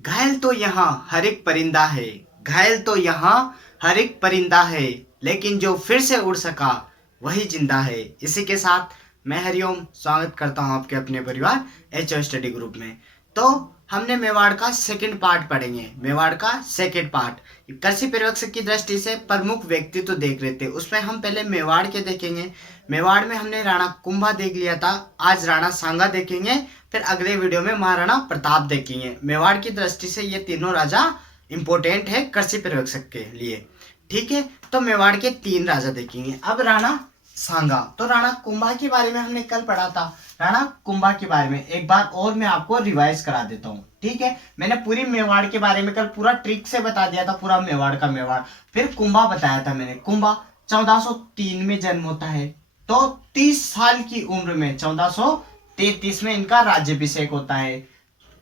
घायल तो यहाँ हर एक परिंदा है, घायल तो यहाँ हर एक परिंदा है, लेकिन जो फिर से उड़ सका वही जिंदा है। इसी के साथ मैं हरिओम स्वागत करता हूँ आपके अपने परिवार एच स्टडी ग्रुप में। तो हमने मेवाड़ का सेकंड पार्ट पढ़ेंगे। मेवाड़ का सेकंड पार्ट कृषि पर्यवेक्षक की दृष्टि से प्रमुख व्यक्तित्व देख रहे थे, उसमें हम पहले मेवाड़ के देखेंगे। मेवाड़ में हमने राणा कुंभा देख लिया था, आज राणा सांगा देखेंगे, फिर अगले वीडियो में महाराणा प्रताप देखेंगे। मेवाड़ की दृष्टि से ये तीनों राजा इंपॉर्टेंट है कृषि पर्यवेक्षक के लिए। ठीक है, तो मेवाड़ के 3 राजा देखेंगे। अब राणा सांगा, तो राणा कुंभा के बारे में हमने कल पढ़ा था। राणा कुंभा के बारे में एक बार और मैं आपको रिवाइज करा देता हूँ। ठीक है, मैंने पूरी मेवाड़ के बारे में कल पूरा ट्रिक से बता दिया था, पूरा मेवाड़ का मेवाड़। फिर कुंभा बताया था मैंने। कुंभा 1403 में जन्म होता है, तो 30 साल की उम्र में 1433 में इनका राज्याभिषेक होता है।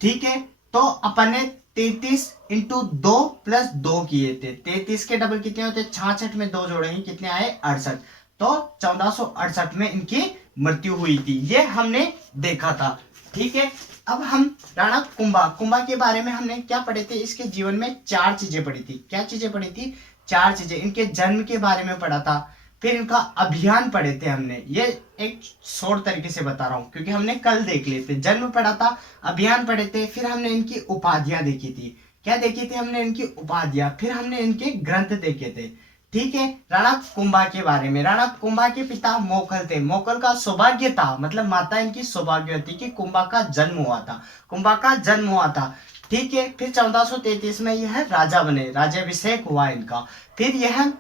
ठीक है, तो अपन ने 33 इंटू 2 प्लस 2 किए थे। 33 के डबल कितने होते? 66 में 2 जोड़ेंगे, कितने आए? 68। तो 1468 में इनकी मृत्यु हुई थी, ये हमने देखा था। ठीक है, अब हम राणा कुंभा, कुंभा के बारे में हमने क्या पढ़े थे? इसके जीवन में 4 चीजें पढ़ी थी। क्या चीजें पढ़ी थी? 4 चीजें। इनके जन्म के बारे में पढ़ा था, फिर इनका अभियान पढ़े थे हमने। ये एक शॉर्ट तरीके से बता रहा हूं क्योंकि हमने कल देख लिए थे। जन्म पढ़ा था, अभियान पढ़े थे, फिर हमने इनकी उपाधियां देखी थी। क्या देखी थी हमने? इनकी उपाधियां। फिर हमने इनके ग्रंथ देखे थे। ठीक है, राणा कुंभा के बारे में। राणा कुंभा के पिता मोकल थे। मोकल का सौभाग्य था, मतलब माता इनकी सौभाग्यवती की कुंभा का जन्म हुआ था। कुंभा का जन्म हुआ था। ठीक है, फिर 1433 में यह राजा बने, राज्याभिषेक हुआ इनका। फिर यह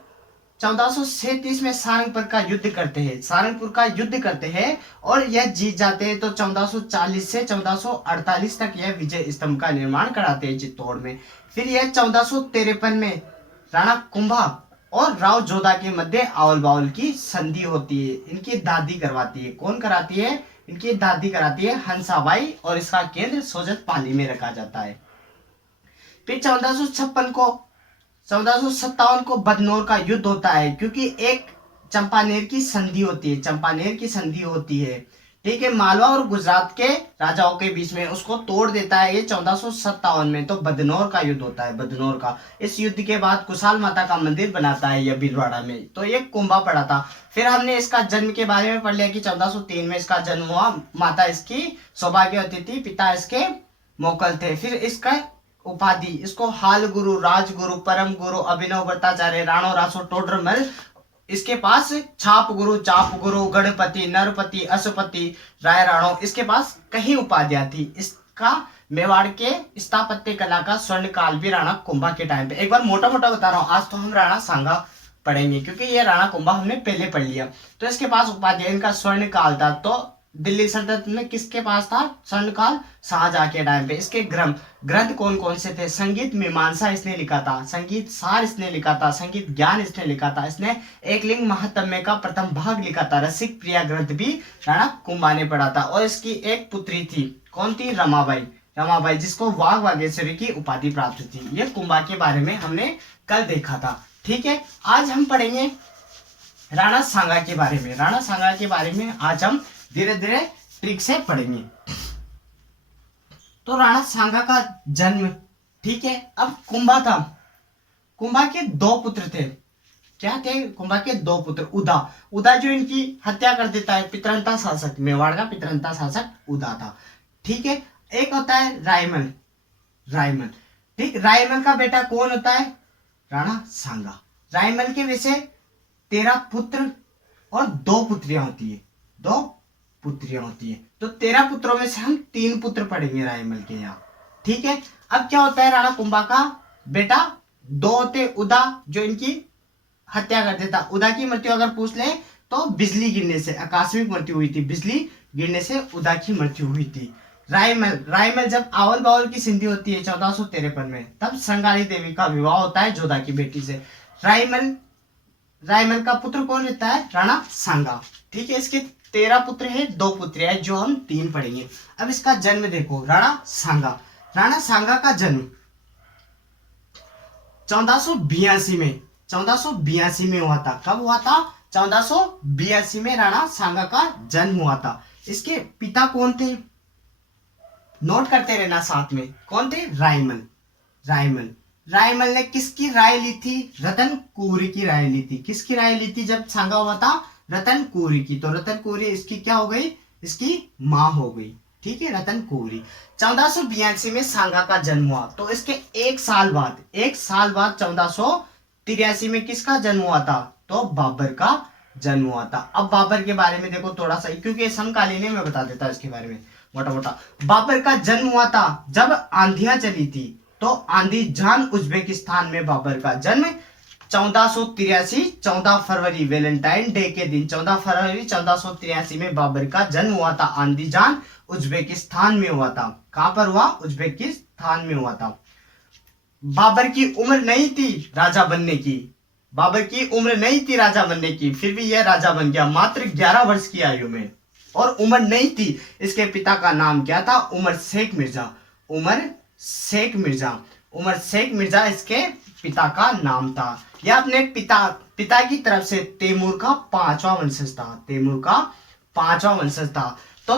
1437 में सारंगपुर का युद्ध करते हैं, सारंगपुर का युद्ध करते हैं और यह जीत जाते हैं। तो 1440 से 1448 तक यह विजय स्तंभ का निर्माण कराते हैं चित्तौड़ में। फिर यह 1453 में राणा कुंभा और राव जोधा के मध्य आवल बावल की संधि होती है। इनकी दादी करवाती है। कौन कराती है? इनकी दादी कराती है, हंसाबाई, और इसका केंद्र सोजत पाली में रखा जाता है। फिर 1457 को बदनौर का युद्ध होता है, क्योंकि एक चंपानेर की संधि होती है, चंपानेर की संधि होती है। ठीक है, मालवा और गुजरात के राजाओं के बीच में, उसको तोड़ देता है ये 1457 में। तो बदनौर का युद्ध होता है, बदनौर का। इस युद्ध के बाद कुशाल माता का मंदिर बनाता है यह भीलवाड़ा में। तो ये कुंभा पड़ा था। फिर हमने इसका जन्म के बारे में पढ़ लिया कि 1403 में इसका जन्म हुआ। माता इसकी सौभाग्यवती थी, पिता इसके मोकल थे। फिर इसका उपाधि, इसको हाल गुरु, राजगुरु, परम गुरु, अभिनव भट्टाचार्य, राणो रासो, टोडरमल, इसके पास छाप गुरु, चाप गुरु, गणपति, नरपति, अशुपति, राय राणो, इसके पास कई उपाधियां थी। इसका मेवाड़ के स्थापत्य कला का स्वर्ण काल भी राणा कुंभा के टाइम पे। एक बार मोटा मोटा बता रहा हूँ, आज तो हम राणा सांगा पढ़ेंगे क्योंकि ये राणा कुंभा हमने पहले पढ़ लिया। तो इसके पास उपाधियां, इनका स्वर्ण काल था। तो दिल्ली सल्तनत में किसके पास था स्वर्णकाल? शाहजहां के टाइम पे। इसके ग्रंथ कौन कौन से थे? संगीत मीमांसा इसने लिखा था, संगीत सार इसने लिखा था, संगीत ज्ञान इसने लिखा था, इसने एकलिंग महात्म्य का प्रथम भाग लिखा था। रसिक प्रिया ग्रंथ भी राणा कुंभा ने पढ़ा था। और इसकी एक पुत्री थी, कौन थी? रमाबाई, रमाबाई, जिसको वाघ वागेश्वरी की उपाधि प्राप्त थी। ये कुंभा के बारे में हमने कल देखा था। ठीक है, आज हम पढ़ेंगे राणा सांगा के बारे में। राणा सांगा के बारे में आज हम धीरे धीरे ट्रिक से पढ़ेंगे। तो राणा सांगा का जन्म, ठीक है। अब कुंभा था, कुंभा के 2 पुत्र थे। क्या थे? कुंभा के 2 पुत्र। उदा, उदा जो इनकी हत्या कर देता है, पितरंता शासक, मेवाड़ का पितरंता शासक उदा था। ठीक है, एक होता है रायमल, रायमल। ठीक, रायमल का बेटा कौन होता है? राणा सांगा। रायमल के वैसे 13 पुत्र और 2 पुत्रियां होती है, 2 पुत्रियां होती है। तो 13 पुत्रों में से हम 3 पुत्र पढ़ेंगे रायमल के यहाँ। ठीक है, अब क्या होता है? राणा कुंभा का बेटा 2 होते, उदा, जो इनकी हत्या कर देता। उदा की मृत्यु अगर पूछ ले तो बिजली गिरने से, आकस्मिक मृत्यु हुई थी, बिजली गिरने से उदा की मृत्यु हुई थी। रायमल, रायमल जब आवल बावल की संधि होती है 1453 में, तब श्रृंगारी देवी का विवाह होता है जोधा की बेटी से। रायमल, रायमल का पुत्र कौन रहता है? राणा सांगा। ठीक है, इसके 13 पुत्र है, 2 पुत्रियां है, जो हम 3 पढ़ेंगे। अब इसका जन्म देखो, राणा सांगा। राणा सांगा का जन्म 1482 में, 1482 में हुआ था। कब हुआ था? 1482 में राणा सांगा का जन्म हुआ था। इसके पिता कौन थे? नोट करते रहना साथ में। कौन थे? रायमल। रायमल रायमल ने किसकी राय ली थी? रतन कुरी की राय ली थी। किसकी राय ली थी जब सांगा हुआ था? रतन कुरी की। तो रतन कुरी इसकी क्या हो गई? इसकी माँ हो गई। ठीक है, रतन कुरी। 1482 में सांगा का जन्म हुआ। तो इसके एक साल बाद 1483 में किसका जन्म हुआ था? तो बाबर का जन्म हुआ था। अब बाबर के बारे में देखो थोड़ा सा, क्योंकि समकालीन है, मैं बता देता हूं इसके बारे में मोटा मोटा। बाबर का जन्म हुआ था जब आंधियां चली थी। तो आंधी जान उज्बेकिस्तान में बाबर का जन्म 1483 14 फरवरी वैलेंटाइन डे के दिन 14 फरवरी 1483 में बाबर का जन्म हुआ था। आंधी जान उज्बेकिस्तान में हुआ था। कहां पर हुआ? उज्बेकिस्तान में हुआ था। बाबर की उम्र नहीं थी राजा बनने की। बाबर की उम्र नहीं थी राजा बनने की, फिर भी यह राजा बन गया मात्र 11 वर्ष की आयु में। और उमर नहीं थी। इसके पिता का नाम क्या था? उमर शेख मिर्जा। उमर शेख मिर्जा। उमर शेख मिर्जा इसके पिता का नाम था। यह अपने पिता की तरफ से तैमूर का 5वां वंशज था। तैमूर का 5वां वंशज था। तो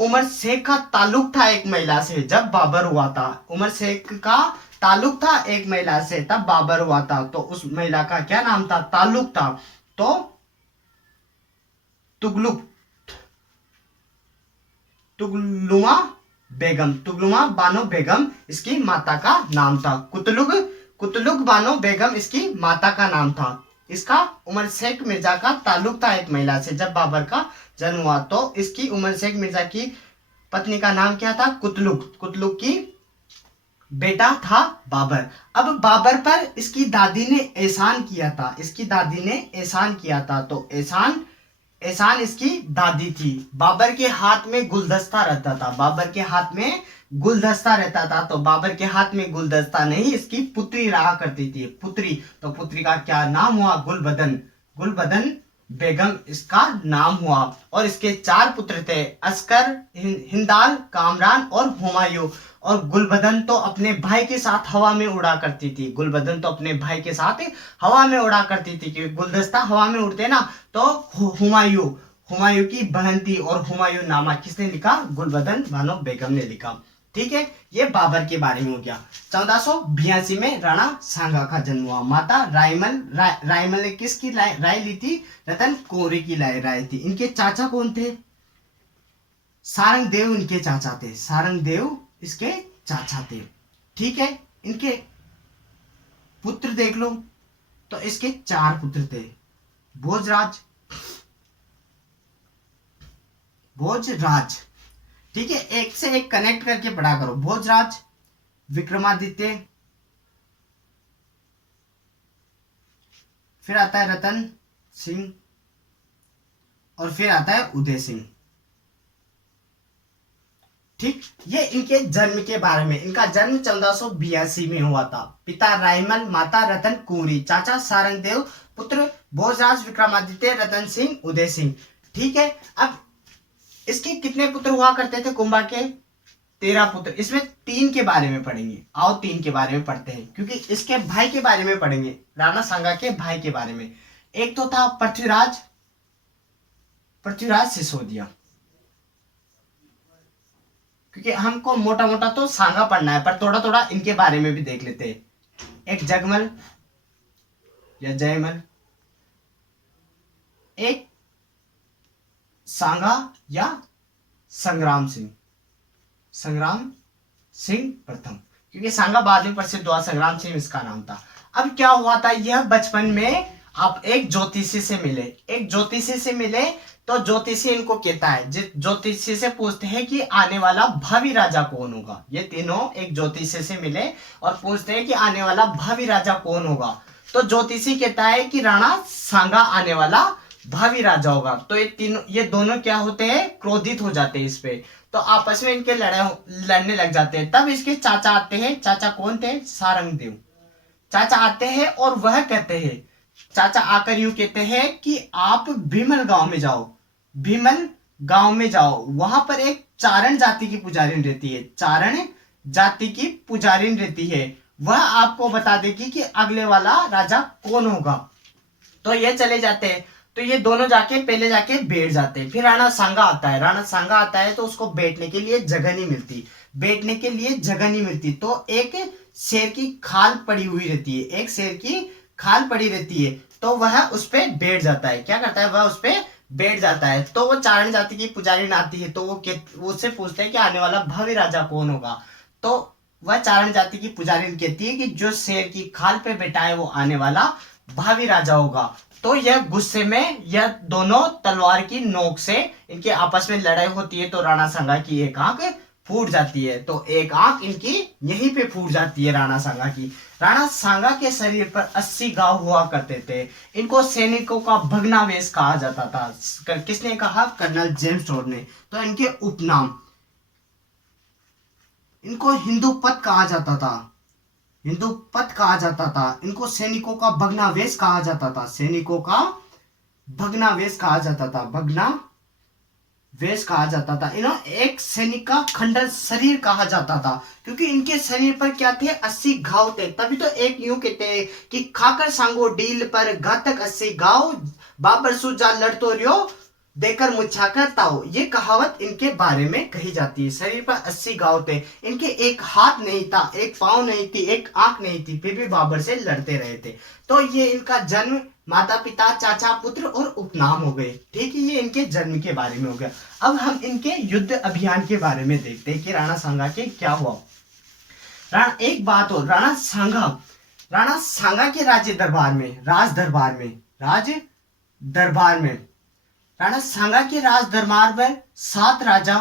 उमर शेख का ताल्लुक था एक महिला से जब बाबर हुआ था। उमर शेख का ताल्लुक था एक महिला से तब बाबर हुआ था। तो उस महिला का क्या नाम था? ताल्लुक था। तो तुगलुक तुगलुमा बेगम। तुगलुमा बानो बेगम इसकी माता का नाम था। कुतलुक बानो बेगम इसकी माता का नाम था। इसका उमर शेख मिर्जा का ताल्लुक था एक महिला से जब बाबर का जन्म हुआ। तो इसकी उमर शेख मिर्जा की पत्नी का नाम क्या था? कुतलुक। कुतलुक की बेटा था बाबर। अब बाबर पर इसकी दादी ने एहसान किया था। इसकी दादी ने एहसान किया था। तो एहसान इसकी दादी थी। बाबर के हाथ में गुलदस्ता रहता था। बाबर के हाथ में गुलदस्ता रहता था। तो बाबर के हाथ में गुलदस्ता नहीं, इसकी पुत्री रहा करती थी। पुत्री, तो पुत्री का क्या नाम हुआ? गुलबदन। गुलबदन बेगम इसका नाम हुआ। और इसके 4 पुत्र थे, अस्कर, हिंदाल, कामरान और हुमायूं। और गुलबदन तो अपने भाई के साथ हवा में उड़ा करती थी। गुलबदन तो अपने भाई के साथ हवा में उड़ा करती थी, क्योंकि गुलदस्ता हवा में उड़ते ना। तो हुमायूं हुमायूं की बहन थी। और हुमायूं नामा किसने लिखा? गुलबदन बानो बेगम ने लिखा। ठीक है, ये बाबर के बारे में हो गया। 1482 में राणा सांगा का जन्म हुआ। माता रायमल ने किसकी राय ली थी? रतन कोरी की राय थी। इनके चाचा कौन थे? सारंगदेव इनके चाचा थे। सारंगदेव इसके चाचा थे। ठीक है, इनके पुत्र देख लो। तो इसके 4 पुत्र थे। भोजराज। ठीक है, एक से एक कनेक्ट करके पढ़ा करो। भोजराज, विक्रमादित्य, फिर आता है रतन सिंह, और फिर आता है उदय सिंह। ठीक, ये इनके जन्म के बारे में। इनका जन्म 1482 में हुआ था। पिता रायमल, माता रतन कुरी, चाचा सारंगदेव, पुत्र भोजराज, विक्रमादित्य, रतन सिंह, उदय सिंह। ठीक है, अब इसके कितने पुत्र हुआ करते थे कुंभा के? 13 पुत्र। इसमें 3 के बारे में पढ़ेंगे। आओ 3 के बारे में पढ़ते हैं, क्योंकि इसके भाई के बारे में पढ़ेंगे, राणा सांगा के भाई के बारे में। एक तो था पृथ्वीराज सिसोदिया, क्योंकि हमको मोटा मोटा तो सांगा पढ़ना है, पर थोड़ा थोड़ा इनके बारे में भी देख लेते हैं। एक जगमल या जयमल, एक सांगा या संग्राम सिंह प्रथम, क्योंकि सांगा बाद में प्रसिद्ध हुआ, संग्राम सिंह इसका नाम था। अब क्या हुआ था, यह बचपन में आप एक ज्योतिषी से मिले। तो ज्योतिषी इनको कहता है, ज्योतिषी से पूछते हैं कि आने वाला भावी राजा कौन होगा। ये तीनों एक ज्योतिषी से मिले और पूछते हैं कि आने वाला भावी राजा कौन होगा। तो ज्योतिषी कहता है कि राणा सांगा आने वाला भावी राजा होगा। तो ये दोनों क्या होते हैं? क्रोधित हो जाते हैं इस पे। तो आपस में इनके लड़ने लग जाते हैं। तब इसके चाचा आते हैं। चाचा कौन थे? सारंगदेव। चाचा आते हैं और वह कहते हैं, चाचा आकर यूं कहते हैं कि आप भीमल गांव में जाओ। वहां पर एक चारण जाति की पुजारिन रहती है। वह आपको बता देगी कि अगले वाला राजा कौन होगा। तो ये चले जाते हैं। तो ये दोनों जाके पहले जाके बैठ जाते हैं। फिर राणा सांगा आता है। राणा सांगा आता है तो उसको बैठने के लिए जगह नहीं मिलती, बैठने के लिए जगह नहीं मिलती, तो एक शेर की खाल पड़ी हुई रहती है, एक शेर की खाल पड़ी रहती है, तो वह उस पे बैठ जाता है। क्या करता है, वह उस पे बैठ जाता है। तो वो चारण जाति की पुजारी आती है, तो वो उससे पूछते हैं कि आने वाला भावी राजा कौन होगा। तो वह चारण जाति की पुजारी कहती है कि जो शेर की खाल पे बैठा है वो आने वाला भावी राजा होगा। तो यह गुस्से में यह दोनों तलवार की नोक से इनके आपस में लड़ाई होती है, तो राणा सांगा की एक आंख फूट जाती है। तो एक आंख इनकी यहीं पे फूट जाती है राणा सांगा की। राणा सांगा के शरीर पर 80 घाव हुआ करते थे। इनको सैनिकों का भग्नावेश कहा जाता था। किसने कहा, कर्नल जेम्स टॉड ने। तो इनके उपनाम, इनको हिंदू पथ कहा जाता था, हिंदू पथ कहा जाता था। इनको सैनिकों का भग्नावेश कहा जाता था, सैनिकों का भग्नावेश कहा जाता था, भग्नावेश कहा जाता था। इन्हों एक सैनिक का खंडर शरीर कहा जाता था, क्योंकि इनके शरीर पर क्या थे, 80 घाव थे। तभी तो एक यूं कहते हैं कि खाकर सांगो डील पर घातक 80 घाव, बाबर सुजा लड़तो रियो देकर मुछाकर ताओ। ये कहावत इनके बारे में कही जाती है। शरीर पर 80 घाव थे, इनके एक हाथ नहीं था, एक पांव नहीं थी, एक आंख नहीं थी, फिर भी बाबर से लड़ते रहे थे। तो ये इनका जन्म, माता पिता, चाचा, पुत्र और उपनाम हो गए। ठीक है, ये इनके जन्म के बारे में हो गया। अब हम इनके युद्ध अभियान के बारे में देखते हैं कि राणा सांगा के क्या हुआ। एक बात हो, राणा सांगा के राज्य दरबार में, राज दरबार में राणा सांगा के राज दरबार में 7 राजा,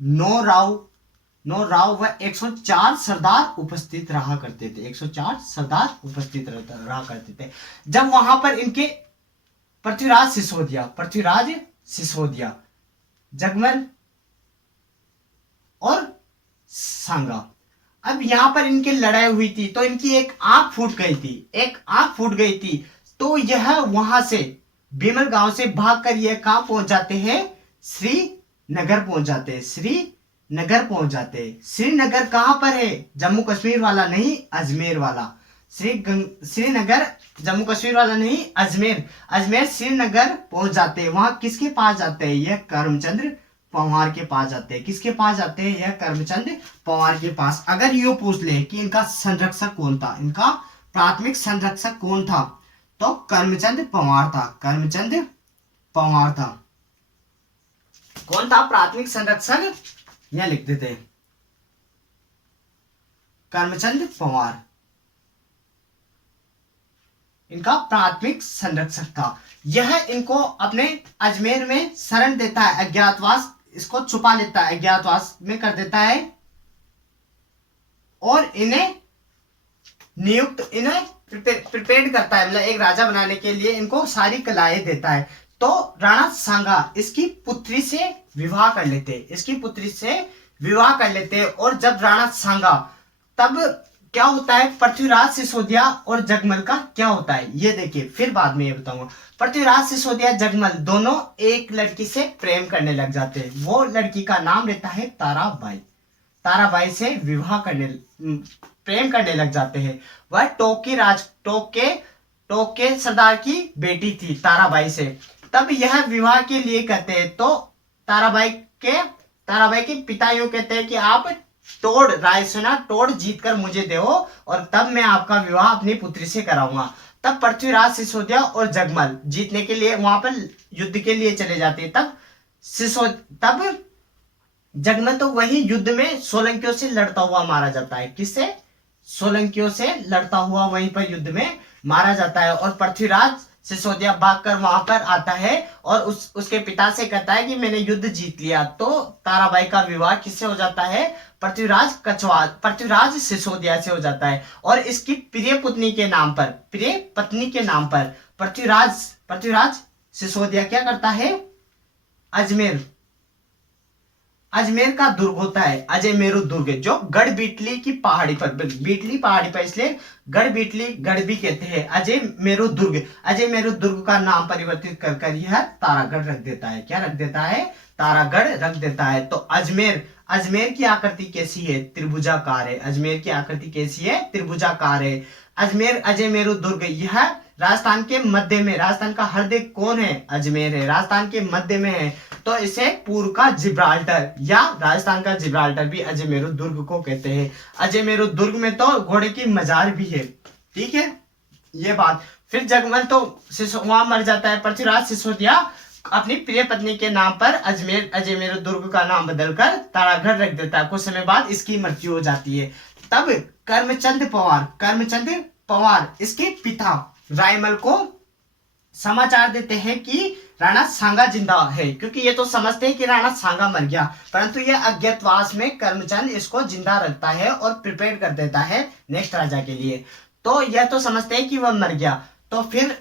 9 राव व 104 सरदार उपस्थित रहा करते थे। 104 सरदार उपस्थित रहा करते थे। जब वहां पर इनके पृथ्वीराज सिसोदिया, जगमल और सांगा, अब यहां पर इनकी लड़ाई हुई थी, तो इनकी एक आंख फूट गई थी। तो यह वहां से बीमल गांव से भागकर यह कहां पहुंच जाते हैं, श्रीनगर पहुंच जाते हैं। श्रीनगर कहां पर है, जम्मू कश्मीर वाला नहीं, अजमेर वाला। श्रीनगर जम्मू कश्मीर वाला नहीं, अजमेर श्रीनगर पहुंच जाते हैं। वहां किसके पास जाते हैं, यह करमचंद पंवार के पास जाते हैं। किसके पास जाते हैं, यह करमचंद पंवार के पास। अगर ये पूछ ले कि इनका संरक्षक कौन था, इनका प्राथमिक संरक्षक कौन था, तो करमचंद पंवार था। कौन था प्राथमिक संरक्षक, यह लिख देते हैं, करमचंद पंवार इनका प्राथमिक संरक्षक था। यह इनको अपने अजमेर में शरण देता है, अज्ञातवास इसको छुपा लेता है, अज्ञातवास में कर देता है, और इन्हें प्रिपेयर करता है, मतलब एक राजा बनाने के लिए इनको सारी कलाएं देता है। तो राणा सांगा इसकी पुत्री से विवाह कर लेते, और जब राणा सांगा, तब क्या होता है, पृथ्वीराज सिसोदिया और जगमल का क्या होता है, ये देखिए, फिर बाद में ये बताऊंगा। पृथ्वीराज सिसोदिया, जगमल दोनों एक लड़की से प्रेम करने लग जाते हैं। वो लड़की का नाम रहता है ताराबाई से प्रेम करने लग जाते हैं। वह टोक के सरदार की बेटी थी ताराबाई से। तब यह विवाह के लिए कहते हैं, तो ताराबाई के पिता यूं कहते हैं कि आप टोड़ जीत कर मुझे दो, और तब मैं आपका विवाह अपनी पुत्री से कराऊंगा। तब पृथ्वीराज सिसोदिया और जगमल जीतने के लिए वहां पर युद्ध के लिए चले जाते हैं। तब जगमल तो वही युद्ध में सोलंकियों से लड़ता हुआ मारा जाता है। किससे, सोलंकियों से लड़ता हुआ वहीं पर युद्ध में मारा जाता है। और पृथ्वीराज सिसोदिया भागकर वहां पर आता है और उसके पिता से कहता है कि मैंने युद्ध जीत लिया। तो ताराबाई का विवाह किससे हो जाता है, पृथ्वीराज सिसोदिया से हो जाता है। और इसकी प्रिय पत्नी के नाम पर पृथ्वीराज सिसोदिया क्या करता है, अजमेर का दुर्ग होता है, अजय मेरू दुर्ग, जो गढ़ बीटली की पहाड़ी पर, इसलिए गढ़ भी कहते हैं। अजय मेरू दुर्ग का नाम परिवर्तित कर यह तारागढ़ रख देता है। क्या रख देता है, तारागढ़ रख देता है। तो अजमेर की आकृति कैसी है, त्रिभुजाकार है। अजमेर की आकृति कैसी है, त्रिभुजाकार है। अजय मेरू दुर्ग यह राजस्थान के मध्य में, राजस्थान का हृदय कौन है? अजमेर है, राजस्थान के मध्य में है, तो इसे पूर्व का जिब्राल्टर या राजस्थान का जिब्राल्टर भी अजमेर दुर्ग को कहते हैं। अजमेर दुर्ग में तो घोड़े की मजार भी है, ठीक है ये बात। फिर जगमल तो वहां मर जाता है। पृथ्वीराज सिसोदिया अपनी प्रिय पत्नी के नाम पर अजमेर दुर्ग का नाम बदलकर तारागढ़ रख देता है। कुछ समय बाद इसकी मृत्यु हो जाती है। तब करमचंद पवार इसके पिता रायमल को समाचार देते हैं कि राणा सांगा जिंदा है, क्योंकि ये तो समझते हैं कि राणा सांगा मर गया, परंतु ये अज्ञातवास में करमचंद इसको जिंदा रखता है और प्रिपेयर कर देता है नेक्स्ट राजा के लिए। तो यह तो समझते हैं कि वह मर गया, तो फिर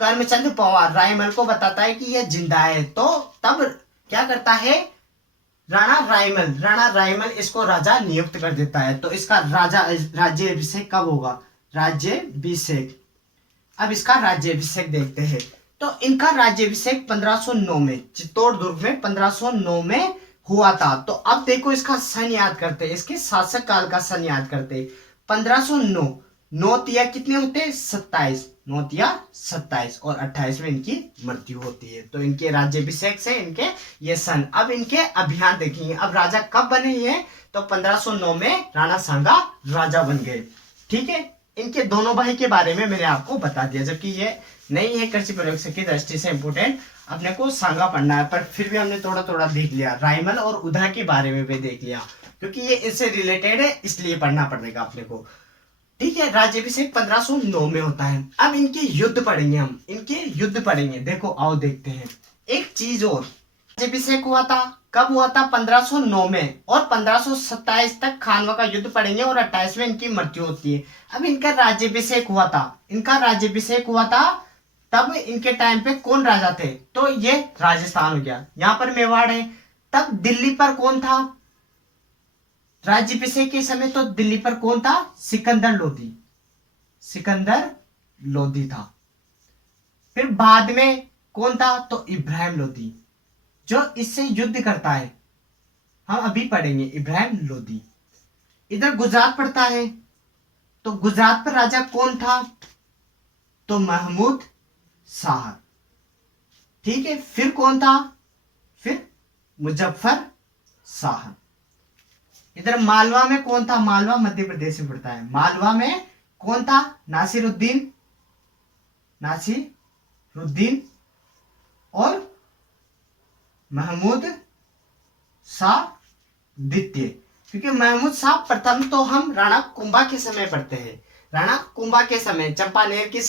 करमचंद पवार रायमल को बताता है कि यह जिंदा है। तो तब क्या करता है राणा रायमल इसको राजा नियुक्त कर देता है। तो इसका राज्याभिषेक कब होगा? राज्याभिषेक, अब इसका राज्याभिषेक देखते हैं। तो इनका राज्याभिषेक 1509 में चित्तौड़ दुर्ग में 1509 में हुआ था। तो अब देखो इसका सन याद करते, इसके शासक काल का सन याद करते। 1509, 9 तिया कितने होते? 27, 9 तिया 27 और 28 में इनकी मृत्यु होती है। तो इनके राज्याभिषेक से इनके ये सन। अब इनके अभियान देखेंगे। अब राजा कब बने ये? तो 1509 में राणा सांगा राजा बन गए, ठीक है। इनके दोनों भाई के बारे में मैंने आपको बता दिया, जबकि ये नहीं है कृषि प्रयोग की दृष्टि से इंपोर्टेंट, अपने को सांगा पढ़ना है, पर फिर भी हमने थोड़ा थोड़ा देख लिया। रायमल और उधा के बारे में भी देख लिया, क्योंकि ये इससे रिलेटेड है, इसलिए पढ़ना पड़ेगा अपने को, ठीक है। राज्याभिषेक 1509 में होता है। अब इनके युद्ध पढ़ेंगे हम, इनके युद्ध पढ़ेंगे। देखो आओ देखते हैं। एक चीज और, राज्याभिषेक हुआ था कब? हुआ था 1509 में, और 1527 तक खानवा का युद्ध पढ़ेंगे और 28 में इनकी मृत्यु होती है। अब इनका राज्याभिषेक हुआ था, तब इनके टाइम पे कौन राजा थे? तो ये राजस्थान हो गया, यहाँ पर मेवाड़ है। तब दिल्ली पर कौन था राज्याभिषेक के समय? तो दिल्ली पर कौन था? सिकंदर लोधी था। फिर बाद में कौन था? तो इब्राहिम लोधी, जो इससे युद्ध करता है, हम अभी पढ़ेंगे इब्राहिम लोधी। इधर गुजरात पड़ता है, तो गुजरात पर राजा कौन था? तो महमूद शाह, ठीक है। फिर कौन था? फिर मुजफ्फर शाह। इधर मालवा में कौन था? मालवा मध्य प्रदेश में पड़ता है। मालवा में कौन था? नासिरुद्दीन और महमूद शाह द्वितीय। क्योंकि महमूद शाह प्रथम तो हम राणा कुंभा के समय पढ़ते हैं। राणा कुंभा के समय चंपानेर की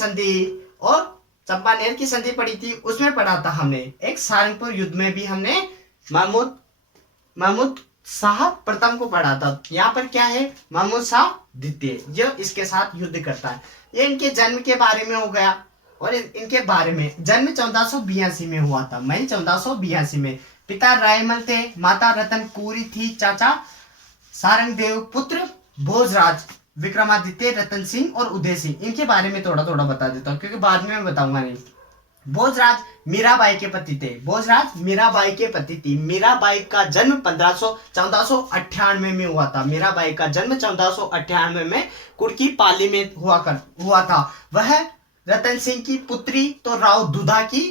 संधि पढ़ी थी, उसमें पढ़ा था हमने। एक सारंगपुर युद्ध में भी हमने महमूद शाह प्रथम को पढ़ा था। यहाँ पर क्या है? महमूद शाह द्वितीय, जो इसके साथ युद्ध करता है। ये इनके जन्म के बारे में हो गया। और इनके बारे में, जन्म 1482 में हुआ था, मई 1482 में। पिता रायमल थे, माता रतनपुरी थी, चाचा सारंगदेव, पुत्र भोजराज, विक्रमादित्य, रतन सिंह और उदय सिंह। इनके बारे में थोड़ा थोड़ा बता देता हूँ, क्योंकि बाद में मैं बताऊंगा नहीं। भोजराज मीराबाई के पति थी। मीराबाई का जन्म 1498 में हुआ था। मीराबाई का जन्म 1498 में कुर्की पाली में हुआ था। वह रतन सिंह की पुत्री तो राव दुधा की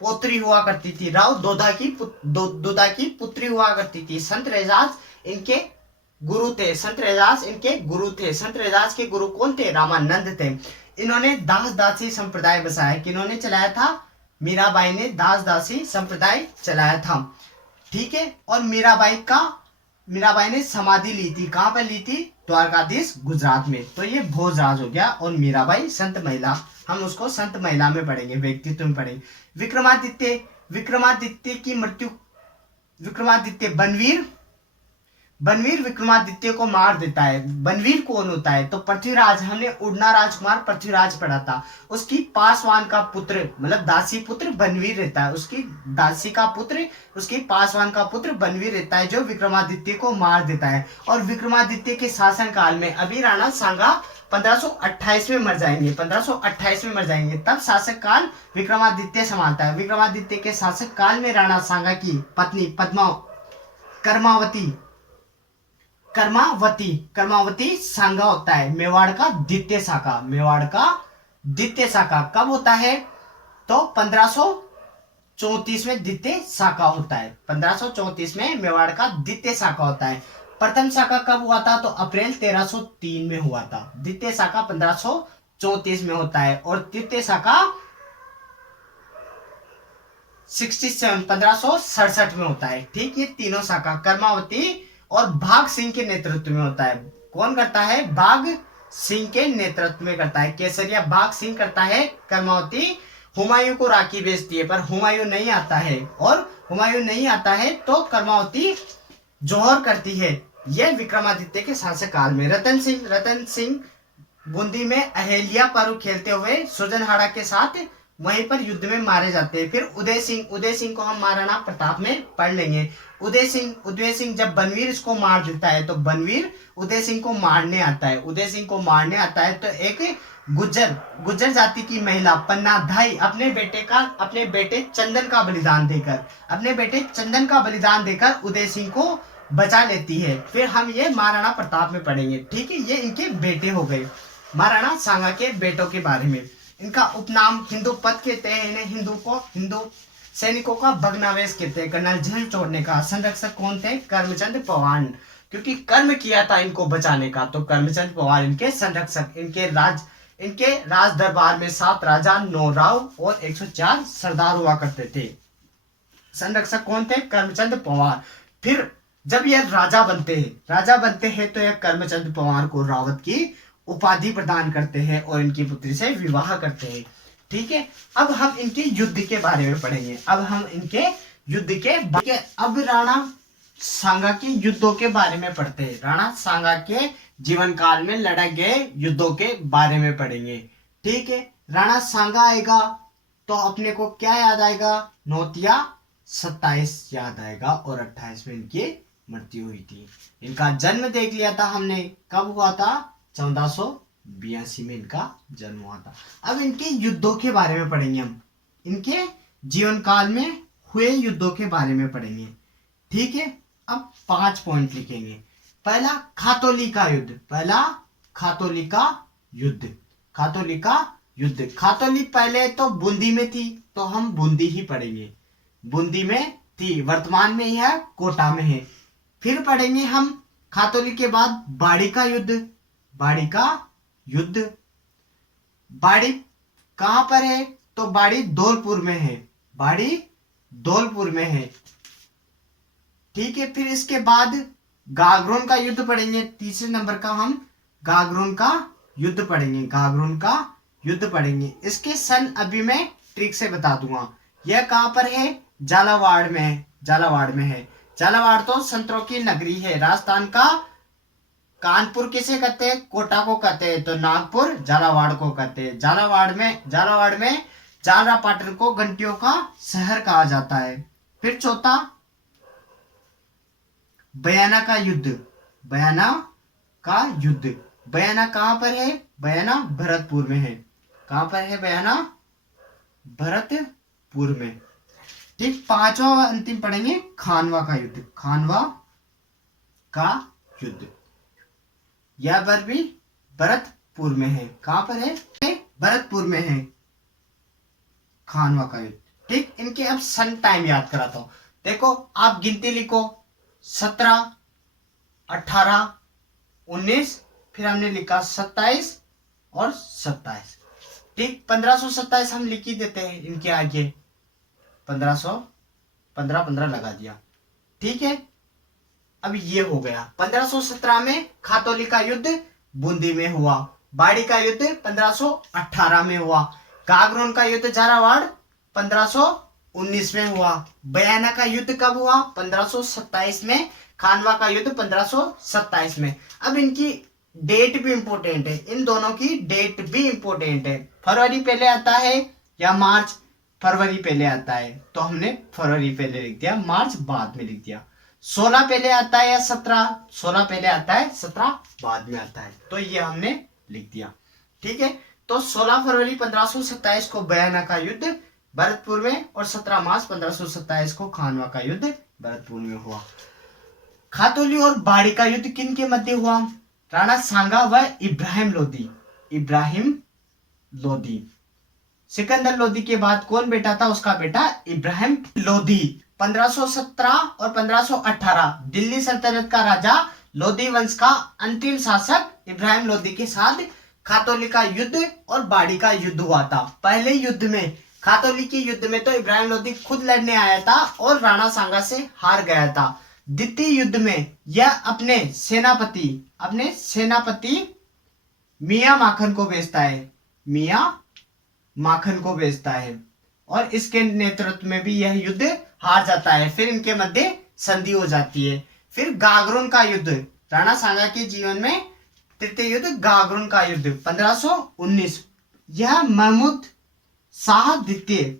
पोत्री हुआ करती थी। राव दुधा की पुत्री हुआ करती थी। संत रैदास इनके गुरु थे। संत रैदास के गुरु कौन थे? रामानंद थे। इन्होंने दास दासी संप्रदाय बसाया। किन्होंने चलाया था? मीराबाई ने दास दासी संप्रदाय चलाया था, ठीक है। और मीराबाई ने समाधि ली थी। कहां पर ली थी? द्वारकाधीश, गुजरात में। तो ये भोजराज हो गया। और मीराबाई संत महिला, हम उसको संत महिला में पढ़ेंगे, व्यक्तित्व में पढ़ेंगे। विक्रमादित्य की मृत्यु, बनवीर विक्रमादित्य को मार देता है। बनवीर कौन होता है? तो पृथ्वीराज, हमने उड़ना राजकुमार पृथ्वीराज पढ़ा था। उसकी पासवान का पुत्र, मतलब दासी पुत्र बनवीर रहता है। उसकी दासी का पुत्र, उसकी पासवान का पुत्र बनवीर रहता है, जो विक्रमादित्य को मार देता है। और विक्रमादित्य के शासन काल में, अभी राणा सांगा 1528 में मर जाएंगे, तब शासक काल विक्रमादित्य संभालता है। विक्रमादित्य के शासक काल में राणा सांगा की पत्नी कर्मावती सांगा होता है। मेवाड़ का द्वितीय शाखा कब होता है? तो 1534 में द्वितीय शाखा होता है। 1534 में मेवाड़ का द्वितीय शाखा होता है। प्रथम शाखा कब हुआ था? तो अप्रैल 1303 में हुआ था। द्वितीय शाखा 1534 में होता है और तृतीय शाखा 1567 में होता है। ठीक, ये तीनों शाखा कर्मावती और भाग सिंह के नेतृत्व में होता है। कौन करता है? भाग सिंह के नेतृत्व में करता है। केसरिया भाग सिंह करता है। कर्मावती हुमायूं को राखी भेजती है, पर हुमायूं नहीं आता है, और हुमायूं नहीं आता है तो कर्मावती जौहर करती है। यह विक्रमादित्य के शासनकाल में। रतन सिंह बूंदी में अहेलिया पारू खेलते हुए सुजनहाड़ा के साथ वहीं पर युद्ध में मारे जाते हैं। फिर उदय सिंह को हम महाराणा प्रताप में पढ़ लेंगे। उदय सिंह जब बनवीर इसको मार देता है तो बनवीर उदय सिंह को मारने आता है। उदय सिंह को मारने आता है तो एक गुज्जर जाति की महिला पन्ना धाई अपने बेटे चंदन का बलिदान देकर उदय सिंह को बचा लेती है। फिर हम ये महाराणा प्रताप में पढ़ेंगे। ठीक है, ये इनके बेटे हो गए। महाराणा सांगा के बेटों के बारे में। इनका उपनाम हिंदू पद कहते हैं। इन्हें हिंदू सैनिकों का भग्नावेश कहते हैं। कर्नल झील चोड़ने का संरक्षक कौन थे? करमचंद पवार, क्योंकि कर्म किया था इनको बचाने का, तो करमचंद पवार इनके संरक्षक। इनके राज दरबार में 7 राजा, 9 राव और 104 सरदार हुआ करते थे। संरक्षक कौन थे? करमचंद पवार। फिर जब यह राजा बनते हैं तो यह करमचंद पवार को रावत की उपाधि प्रदान करते हैं और इनकी पुत्री से विवाह करते हैं। ठीक है, अब हम इनके युद्ध के बारे में पढ़ेंगे। अब राणा सांगा के युद्धों के बारे में पढ़ते हैं। राणा सांगा के जीवन काल में लड़े गए युद्धों के बारे में पढ़ेंगे। ठीक है, राणा सांगा आएगा तो अपने को क्या याद आएगा? नौतिया 27 याद आएगा और 28 में इनकी मृत्यु हुई थी। इनका जन्म देख लिया था हमने, कब हुआ था? 1482 में इनका जन्म हुआ था। अब इनके युद्धों के बारे में पढ़ेंगे हम। इनके जीवन काल में हुए युद्धों के बारे में पढ़ेंगे। ठीक है, अब 5 पॉइंट लिखेंगे। पहला, खातौली का युद्ध। खातौली पहले तो बूंदी में थी, तो हम बूंदी ही पढ़ेंगे। बूंदी में थी, वर्तमान में यह कोटा में है। फिर पढ़ेंगे हम खातौली के बाद बाड़ी का युद्ध। बाड़ी कहां पर है? तो बाड़ी धौलपुर में है। ठीक है, फिर इसके बाद गागरोन का युद्ध पढ़ेंगे। तीसरे नंबर का हम गागरोन का युद्ध पढ़ेंगे। इसके सन अभी मैं ट्रिक से बता दूंगा। यह कहां पर है? झालावाड़ में है। झालावाड़ तो संतरों की नगरी है। राजस्थान का कानपुर किसे कहते हैं? कोटा को कहते हैं। तो नागपुर झालावाड़ को कहते हैं। झालावाड़ में झालरापाटन को घंटियों का शहर कहा जाता है। फिर चौथा, बयाना का युद्ध। बयाना कहां पर है? बयाना भरतपुर में है। कहां पर है बयाना? भरतपुर में। ठीक, 5वां अंतिम पढ़ेंगे खानवा का युद्ध। यह भी भरतपुर में है। कहां पर है? भरतपुर में है खानवा का युद्ध। ठीक, इनके अब सन टाइम याद कराता हूं। देखो, आप गिनती लिखो, 17, 18, 19, फिर हमने लिखा 27 और 27। ठीक, 1527 हम लिख ही देते हैं इनके आगे। 1515 लगा दिया। ठीक है, अब ये हो गया। 1517 में खातौली का युद्ध बूंदी में हुआ। बाड़ी का युद्ध 1518 में हुआ। गागरोन का युद्ध झालावाड़ 1519 में हुआ। बयाना का युद्ध कब हुआ? 1527 में। खानवा का युद्ध 1527 में। अब इनकी डेट भी इंपॉर्टेंट है। इन दोनों की डेट भी इंपॉर्टेंट है। फरवरी पहले आता है या मार्च? फरवरी पहले आता है, तो हमने फरवरी पहले लिख दिया, मार्च बाद में लिख दिया। 16 पहले आता है या 17? 16 पहले आता है, 17 बाद में आता है, तो ये हमने लिख दिया। ठीक है, तो 16 फरवरी 1527 को बयाना का युद्ध भरतपुर में और 17 मार्च 1527 को खानवा का युद्ध भरतपुर में हुआ। खातौली और बाड़ी का युद्ध किन के मध्य हुआ? राणा सांगा व इब्राहिम लोदी। सिकंदर लोदी के बाद कौन बेटा था? उसका बेटा इब्राहिम लोदी। 1517 और 1518 दिल्ली सल्तनत का राजा लोदी वंश का अंतिम शासक इब्राहिम लोदी के साथ खातौली का युद्ध और बाड़ी का युद्ध हुआ था। पहले युद्ध में, खातौली के युद्ध में तो इब्राहिम लोदी खुद लड़ने आया था और राणा सांगा से हार गया था। द्वितीय युद्ध में यह अपने सेनापति मियां माखन को भेजता है, मियां माखन को भेजता है, और इसके नेतृत्व में भी यह युद्ध हार जाता है। फिर इनके मध्य संधि हो जाती है। फिर गागरोन का युद्ध, राणा सांगा के जीवन में तृतीय युद्ध गागरोन का युद्ध 1519। यह महमूद शाह द्वितीय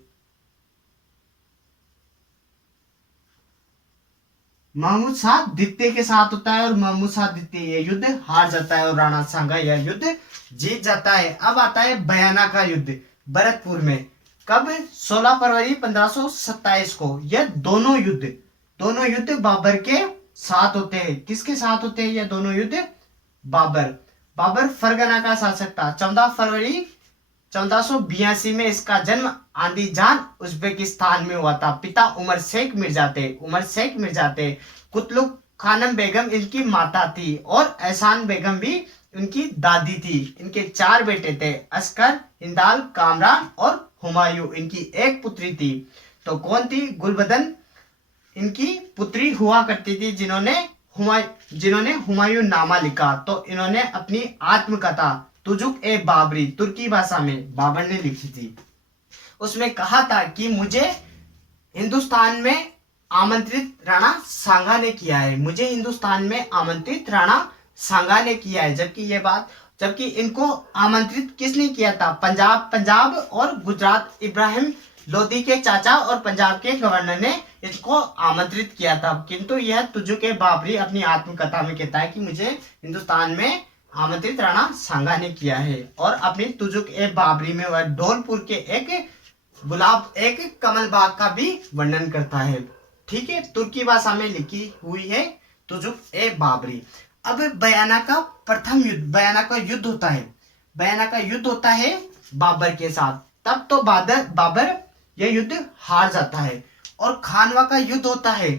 के साथ होता है और महमूद शाह द्वितीय ये युद्ध हार जाता है और राणा सांगा यह युद्ध जीत जाता है। अब आता है बयाना का युद्ध भरतपुर में। कब? 16 फरवरी 1527 को। यह दोनों युद्ध बाबर के साथ होते हैं। किसके साथ होते हैं यह दोनों युद्ध? बाबर फरगना का शासक था। 14 फरवरी 1482 में इसका जन्म आंदीजान उज्बेकिस्तान में हुआ था। पिता उमर शेख मिर्जा थे। कुतलुक खानम बेगम इनकी माता थी और एहसान बेगम भी उनकी दादी थी। इनके 4 बेटे थे, अस्कर, हिंदाल, कामरान और हुमायूं। इनकी एक पुत्री थी। तो कौन थी? गुलबदन इनकी पुत्री हुआ करती थी, जिन्होंने हुमायूं नामा लिखा। तो इन्होंने अपनी आत्मकथा तुजुक ए बाबरी तुर्की भाषा में बाबर ने लिखी थी। उसमें कहा था कि मुझे हिंदुस्तान में आमंत्रित राणा सांगा ने किया है। जबकि इनको आमंत्रित किसने किया था? पंजाब और गुजरात इब्राहिम लोदी के चाचा और पंजाब के गवर्नर ने इसको आमंत्रित किया था। किंतु यह तुजुक ए बाबरी अपनी आत्मकथा में कहता है कि मुझे हिंदुस्तान में आमंत्रित राणा सांगा ने किया है। और अपनी तुजुक ए बाबरी में वह धौलपुर के एक कमल बाग का भी वर्णन करता है। ठीक है, तुर्की भाषा में लिखी हुई है तुजुक ए बाबरी। अब बयाना का युद्ध होता है बाबर के साथ। तब तो बाबर यह युद्ध हार जाता है। और खानवा का युद्ध होता है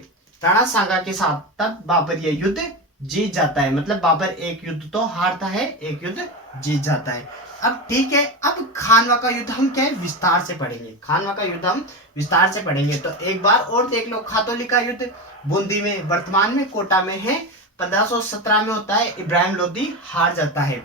राणा सांगा के साथ। तब बाबर यह युद्ध जीत जाता है। मतलब बाबर एक युद्ध तो हारता है, एक युद्ध जीत जाता है। अब ठीक है, अब खानवा का युद्ध हम क्या है विस्तार से पढ़ेंगे। तो एक बार और देख लो, खातौली का युद्ध बूंदी में, वर्तमान में कोटा में है, 1517 में होता है। इब्राहिम लोदी हार जाता है।